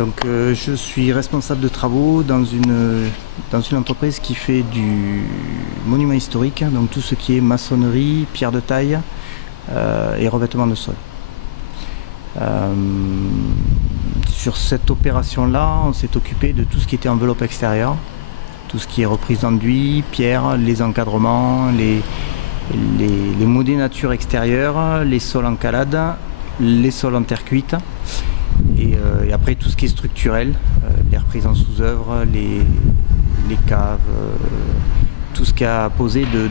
Donc je suis responsable de travaux dans une entreprise qui fait du monument historique, donc tout ce qui est maçonnerie, pierre de taille et revêtement de sol. Sur cette opération-là, on s'est occupé de tout ce qui était enveloppe extérieure, tout ce qui est reprise d'enduit, pierre, les encadrements, les modénatures extérieures, les sols en calade, les sols en terre cuite. Et après tout ce qui est structurel, les reprises en sous-œuvre, les caves, tout ce qui a posé de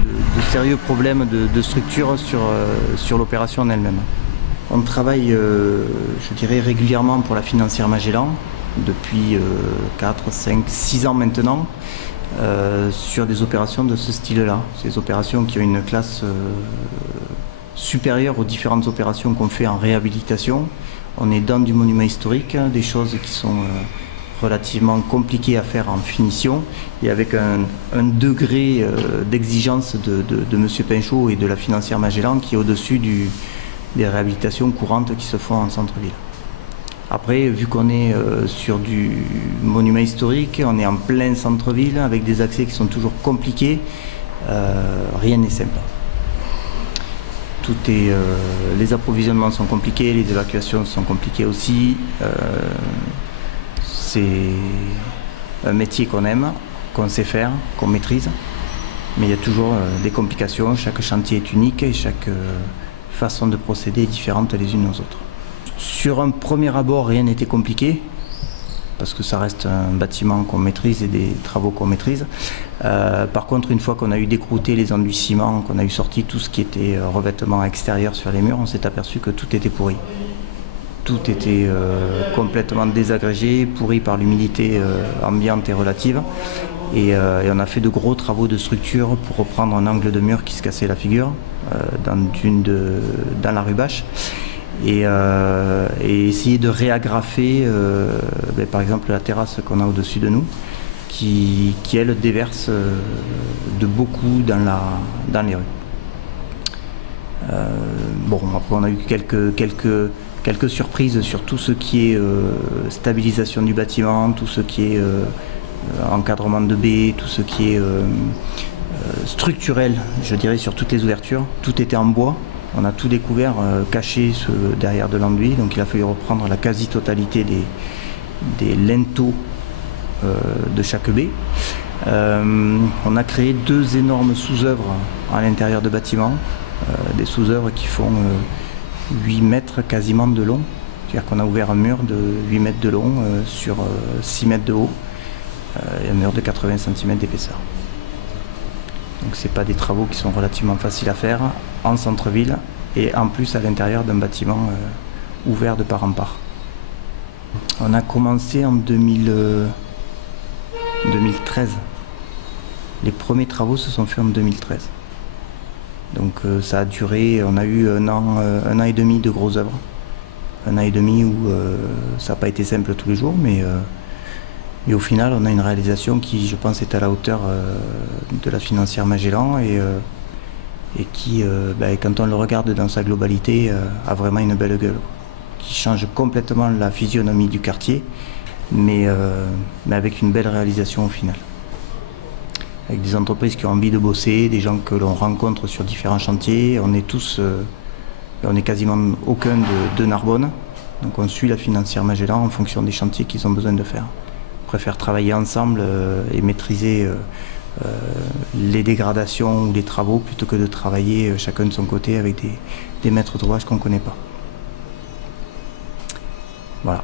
sérieux problèmes de structure sur l'opération en elle-même. On travaille, je dirais, régulièrement pour la financière Magellan, depuis 4, 5, 6 ans maintenant, sur des opérations de ce style-là. Ces opérations qui ont une classe supérieure aux différentes opérations qu'on fait en réhabilitation. On est dans du monument historique, des choses qui sont relativement compliquées à faire en finition et avec un degré d'exigence de M. Pinchot et de la financière Magellan qui est au-dessus des réhabilitations courantes qui se font en centre-ville. Après, vu qu'on est sur du monument historique, on est en plein centre-ville avec des accès qui sont toujours compliqués, rien n'est simple. Les approvisionnements sont compliqués, les évacuations sont compliquées aussi. C'est un métier qu'on aime, qu'on sait faire, qu'on maîtrise, mais il y a toujours des complications. Chaque chantier est unique et chaque façon de procéder est différente les unes aux autres. Sur un premier abord, rien n'était compliqué, parce que ça reste un bâtiment qu'on maîtrise et des travaux qu'on maîtrise. Par contre, une fois qu'on a eu décrouté les enduits ciment, qu'on a eu sorti tout ce qui était revêtement extérieur sur les murs, on s'est aperçu que tout était pourri. Tout était complètement désagrégé, pourri par l'humidité ambiante et relative. Et on a fait de gros travaux de structure pour reprendre un angle de mur qui se cassait la figure dans la rue Bache. Et essayer de réagrafer par exemple la terrasse qu'on a au-dessus de nous qui elle déverse de beaucoup dans les rues. Après on a eu quelques surprises sur tout ce qui est stabilisation du bâtiment, tout ce qui est encadrement de baies, tout ce qui est structurel, je dirais, sur toutes les ouvertures. Tout était en bois. On a tout découvert caché derrière de l'enduit, donc il a fallu reprendre la quasi-totalité des linteaux de chaque baie. On a créé 2 énormes sous-œuvres à l'intérieur de bâtiments, des sous-œuvres qui font 8 mètres quasiment de long. C'est-à-dire qu'on a ouvert un mur de 8 mètres de long sur 6 mètres de haut et un mur de 80 cm d'épaisseur. Donc c'est pas des travaux qui sont relativement faciles à faire en centre-ville et en plus à l'intérieur d'un bâtiment ouvert de part en part. On a commencé en 2013. Les premiers travaux se sont faits en 2013. Donc ça a duré, on a eu un an et demi de grosses œuvres. Un an et demi où ça n'a pas été simple tous les jours, mais au final, on a une réalisation qui, je pense, est à la hauteur de la financière Magellan et qui, quand on le regarde dans sa globalité, a vraiment une belle gueule, qui change complètement la physionomie du quartier, mais avec une belle réalisation au final. Avec des entreprises qui ont envie de bosser, des gens que l'on rencontre sur différents chantiers. On est quasiment aucun de Narbonne, donc on suit la financière Magellan en fonction des chantiers qu'ils ont besoin de faire. On préfère travailler ensemble et maîtriser les dégradations ou les travaux plutôt que de travailler chacun de son côté avec des maîtres d'ouvrage qu'on ne connaît pas. Voilà.